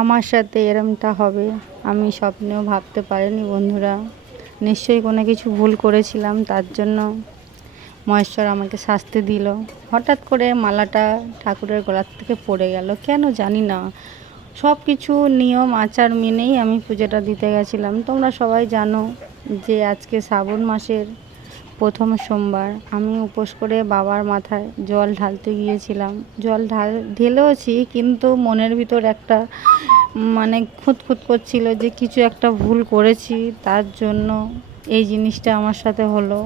আমার সাথে এরমটা হবে আমি স্বপ্নেও ভাবতে পারিনি বন্ধুরা। নিশ্চয়ই কোনো কিছু ভুল করেছিলাম, তার জন্য মহেশ্বর আমাকে শাস্তি দিল। হঠাৎ করে মালাটা ঠাকুরের গলার থেকে পড়ে গেল, কেন জানি না। সব কিছু নিয়ম আচার মেনেই আমি পুজোটা দিতে গেছিলাম। তোমরা সবাই জানো যে আজকে শ্রাবণ মাসের প্রথম সোমবার। আমি উপোস করে বাবার মাথায় জল ঢালতে গিয়েছিলাম। জল ঢেলেওছি, কিন্তু মনের ভিতর একটা খুঁতখুত করছিল যে কিছু একটা ভুল করেছি, তার জন্য এই জিনিসটা আমার সাথে হলো।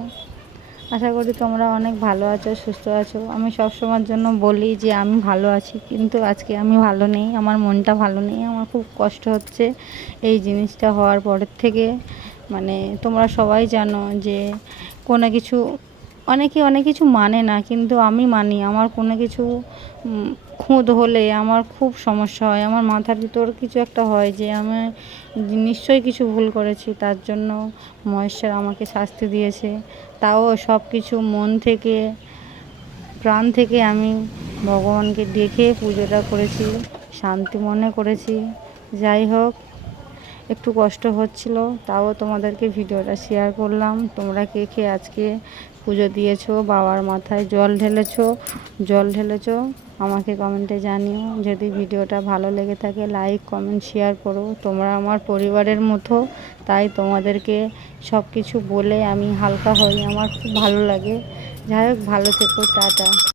আশা করি তোমরা অনেক ভালো আছো, সুস্থ আছো। আমি সবসময়ের জন্য বলি যে আমি ভালো আছি, কিন্তু আজকে আমি ভালো নেই, আমার মনটা ভালো নেই, আমার খুব কষ্ট হচ্ছে এই জিনিসটা হওয়ার পরের থেকে। তোমরা সবাই জানো যে কোনো কিছু অনেকে অনেক কিছু মানে না, কিন্তু আমি মানি। আমার কোনো কিছু খুঁত হলে আমার খুব সমস্যা হয়, আমার মাথার ভিতর কিছু একটা হয় যে আমি নিশ্চয়ই কিছু ভুল করেছি, তার জন্য মহেশ্বর আমাকে শাস্তি দিয়েছে। তাও সব কিছু মন থেকে প্রাণ থেকে আমি ভগবানকে ডেকে পুজোটা করেছি, শান্তি মনে করেছি। যাই হোক, একটু কষ্ট হচ্ছিল, তাও তোমাদেরকে ভিডিওটা শেয়ার করলাম। তোমরা কে কে আজকে পুজো দিয়েছো, বাবার মাথায় জল ঢেলেছো আমাকে কমেন্টে জানিও। যদি ভিডিওটা ভালো লেগে থাকে লাইক কমেন্ট শেয়ার করো। তোমরা আমার পরিবারের মতো, তাই তোমাদেরকে সব কিছু বলে আমি হালকা হই, আমার খুব ভালো লাগে। যাই হোক, ভালো থেকো, টাটা।